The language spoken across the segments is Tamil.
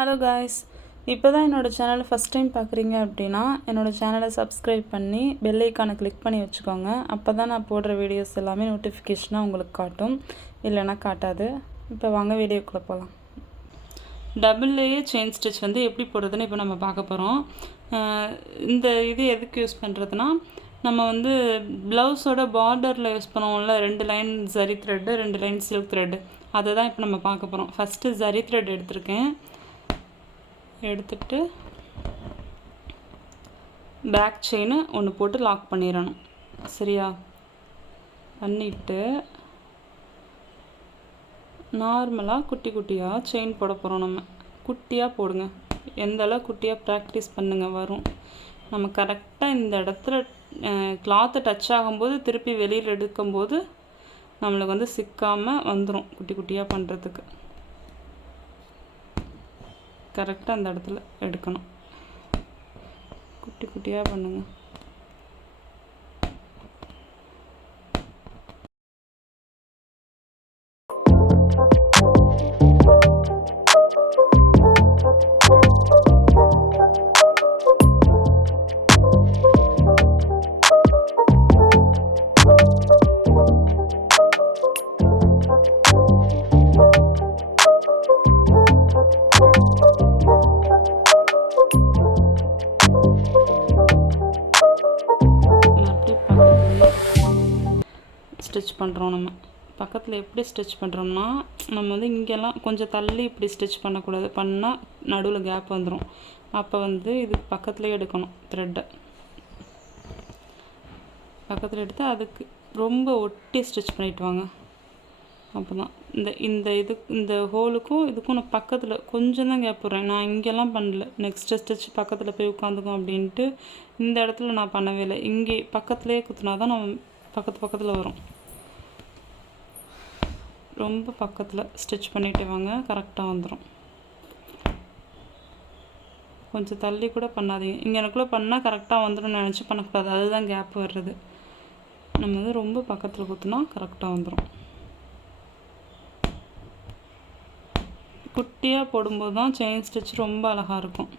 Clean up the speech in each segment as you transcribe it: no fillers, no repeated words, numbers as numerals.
ஹலோ காய்ஸ், இப்போ தான் என்னோடய சேனலை ஃபஸ்ட் டைம் பார்க்குறீங்க அப்படின்னா என்னோடய சேனலை சப்ஸ்கிரைப் பண்ணி பெல் ஐக்கானை கிளிக் பண்ணி வச்சுக்கோங்க. அப்போ தான் நான் போடுற வீடியோஸ் எல்லாமே நோட்டிஃபிகேஷனாக உங்களுக்கு காட்டும், இல்லைன்னா காட்டாது. இப்போ வாங்க வீடியோக்குள்ளே போகலாம். டபுள் லேயர் செயின் ஸ்டிச் வந்து எப்படி போடுறதுன்னு இப்போ நம்ம பார்க்க போகிறோம். இந்த இது எதுக்கு யூஸ் பண்ணுறதுனா, நம்ம வந்து ப்ளவுஸோட பார்டரில் யூஸ் பண்ணுவோம்ல, 2 line zari thread 2 line silk thread, அதை தான் இப்போ நம்ம பார்க்க போகிறோம். ஃபஸ்ட்டு ஜரி த்ரெட் எடுத்துட்டு பேக் செயின் ஒன்று போட்டு லாக் பண்ணிடணும். சரியா? பண்ணிவிட்டு நார்மலாக குட்டி குட்டியாக செயின் போட போகிறோம். நம்ம குட்டியாக போடுங்க, எந்த அளவு குட்டியாக ப்ராக்டிஸ் பண்ணுங்கள், வரும். நம்ம கரெக்டாக இந்த இடத்துல கிளாத்தை டச் ஆகும்போது திருப்பி வெளியில் எடுக்கும்போது நம்மளுக்கு வந்து சிக்காமல் வந்துடும். குட்டி குட்டியாக பண்ணுறதுக்கு கரெக்டாக அந்த இடத்துல எடுக்கணும். குட்டி குட்டியாக பண்ணுங்கள். ஸ்டிச் பண்ணுறோம். நம்ம பக்கத்தில் எப்படி ஸ்டிச் பண்ணுறோம்னா, நம்ம வந்து இங்கெல்லாம் கொஞ்சம் தள்ளி இப்படி ஸ்டிச் பண்ணக்கூடாது. பண்ணால் நடுவில் கேப் வந்துடும். அப்போ வந்து இது பக்கத்துலேயே எடுக்கணும். த்ரெட்டை பக்கத்தில் எடுத்து அதுக்கு ரொம்ப ஒட்டி ஸ்டிச் பண்ணிட்டு வாங்க. அப்போ தான் இந்த ஹோலுக்கும் இதுக்கும் நான் பக்கத்தில் கொஞ்சம் தான் கேப் போடுறேன். நான் இங்கெல்லாம் பண்ணல. நெக்ஸ்ட்டு ஸ்டிச் பக்கத்தில் போய் உட்காந்துக்கும் அப்படின்ட்டு இந்த இடத்துல நான் பண்ணவே இல்லை. இங்கே பக்கத்துலேயே குத்துனா தான் நம்ம பக்கத்தில் வரும். ரொம்ப பக்கத்தில் ஸ்டிச் பண்ணிட்டு வாங்க, கரெக்டாக வந்துடும். கொஞ்சம் தள்ளி கூட பண்ணாதீங்க. இங்கே எனக்குள்ளே பண்ணால் கரெக்டாக வந்துடும் நினச்சி பண்ணக்கூடாது. அதுதான் கேப் வர்றது. நம்ம வந்து ரொம்ப பக்கத்தில் குத்துனா கரெக்டாக வந்துடும். குட்டியாக போடும்போது தான் செயின் ஸ்டிச் ரொம்ப அழகாக இருக்கும்.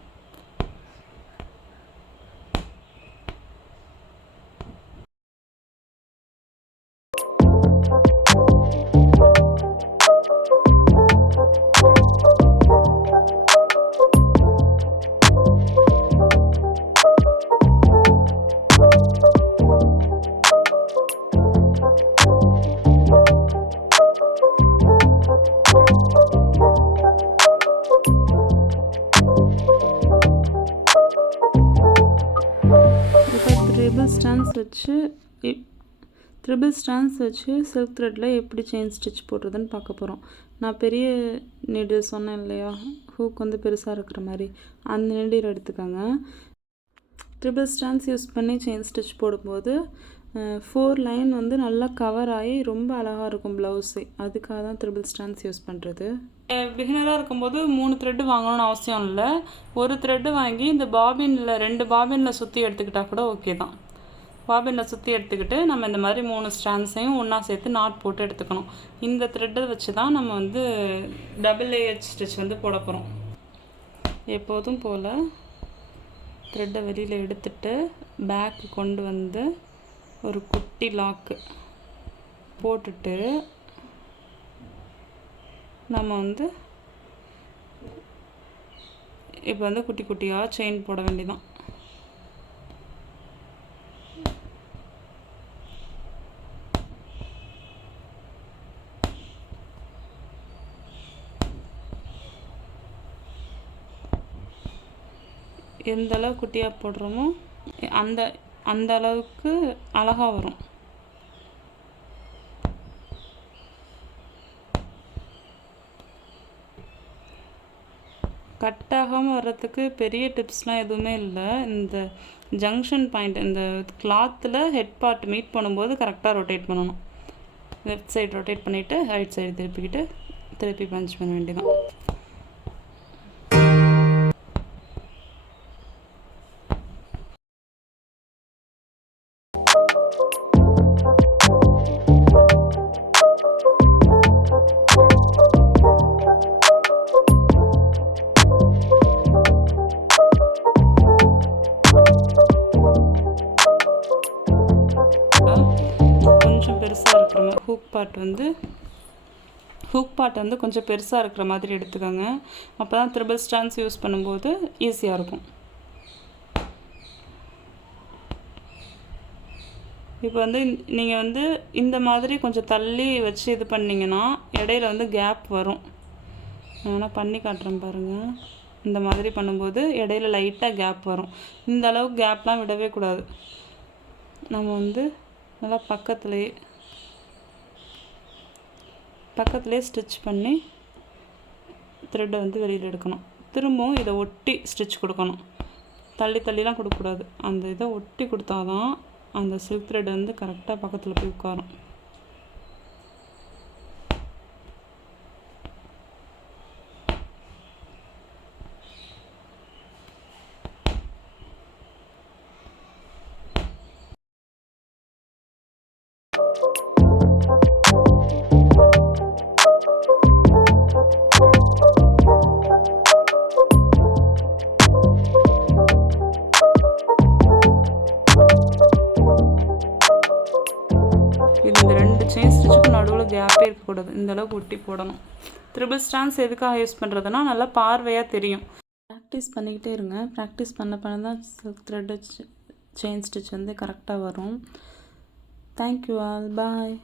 ட்ரிபிள் ஸ்டான்ஸ் வச்சு சில்க் த்ரெட்டில் எப்படி செயின் ஸ்டிச் போடுறதுன்னு பார்க்க போகிறோம். நான் பெரிய நீடில் சொன்னேன் இல்லையா, ஹூக் வந்து பெருசாக இருக்கிற மாதிரி, அந்த நீடில் எடுத்துக்கோங்க. ட்ரிபிள் ஸ்டான்ஸ் யூஸ் பண்ணி செயின் ஸ்டிச் போடும்போது 4 லைன் வந்து நல்லா கவர் ஆகி ரொம்ப அழகாக இருக்கும் ப்ளவுஸே. அதுக்காக தான் ட்ரிபிள் ஸ்டான்ஸ் யூஸ் பண்ணுறது. பிகினராக இருக்கும்போது 3 த்ரெட்டு வாங்கணும்னு அவசியம் இல்லை. ஒரு த்ரெட்டு வாங்கி இந்த பாபினில் 2 பாபினில் சுற்றி எடுத்துக்கிட்டால் கூட ஓகே தான். பாபினில் சுற்றி எடுத்துக்கிட்டு நம்ம இந்த மாதிரி 3 ஸ்டான்ஸையும் ஒன்றா சேர்த்து நாட் போட்டு எடுத்துக்கணும். இந்த த்ரெட்டை வச்சு தான் நம்ம வந்து டபுள் லேயர் ஸ்டிச் வந்து போட போகிறோம். எப்போதும் போல் த்ரெட்டை வெளியில் எடுத்துட்டு பேக்கு கொண்டு வந்து ஒரு குட்டி லாக்கு போட்டுட்டு நம்ம வந்து இப்போ வந்து குட்டி குட்டியாக செயின் போட வேண்டியதான். எந்த அளவு குட்டியாக போடுறோமோ அந்த அளவுக்கு அழகாக வரும். கட் ஆகாமல் வர்றதுக்கு பெரிய டிப்ஸ்லாம் எதுவுமே இல்லை. இந்த ஜங்ஷன் பாயிண்ட், இந்த கிளாத்தில் ஹெட் பார்ட் மீட் பண்ணும்போது கரெக்டாக ரொட்டேட் பண்ணணும். லெஃப்ட் சைடு ரொட்டேட் பண்ணிவிட்டு ரைட் சைடு திருப்பி பஞ்ச் பண்ண வேண்டியதான். அப்புறமா ஹூக் பார்ட் வந்து கொஞ்சம் பெருசாக இருக்கிற மாதிரி எடுத்துக்கோங்க. அப்போ தான் த்ரிபிள் ஸ்டாண்ட்ஸ் யூஸ் பண்ணும்போது ஈஸியாக இருக்கும். இப்போ வந்து நீங்கள் வந்து இந்த மாதிரி கொஞ்சம் தள்ளி வச்சு இது பண்ணிங்கன்னா இடையில வந்து கேப் வரும். நான் வேணால் பண்ணி காட்டுறேன் பாருங்கள். இந்த மாதிரி பண்ணும்போது இடையில லைட்டாக கேப் வரும். இந்த அளவுக்கு கேப்லாம் விடவே கூடாது. நம்ம வந்து நல்லா பக்கத்துலேயே ஸ்டிச் பண்ணி த்ரெட்டை வந்து வெளியில் எடுக்கணும். திரும்பவும் இதை ஒட்டி ஸ்டிச் கொடுக்கணும். தள்ளிலாம் கொடுக்கக்கூடாது. அந்த இதை ஒட்டி கொடுத்தாதான் அந்த சில்க் த்ரெட் வந்து கரெக்டாக பக்கத்தில் போய் உட்காரும். இந்த 2 செயின் ஸ்டிச்சுக்கு நடுவில் கேப்பே இருக்கக்கூடாது. இந்த அளவுக்கு ஒட்டி போடணும். த்ரிபிள் ஸ்டாண்ட்ஸ் எதுக்காக யூஸ் பண்ணுறதுனா நல்லா பார்வையாக தெரியும். ப்ராக்டிஸ் பண்ணிக்கிட்டே இருங்க. ப்ராக்டிஸ் பண்ண தான் சில்க் த்ரெட் செயின் ஸ்டிச் வந்து கரெக்டாக வரும். Thank you all. பாய்.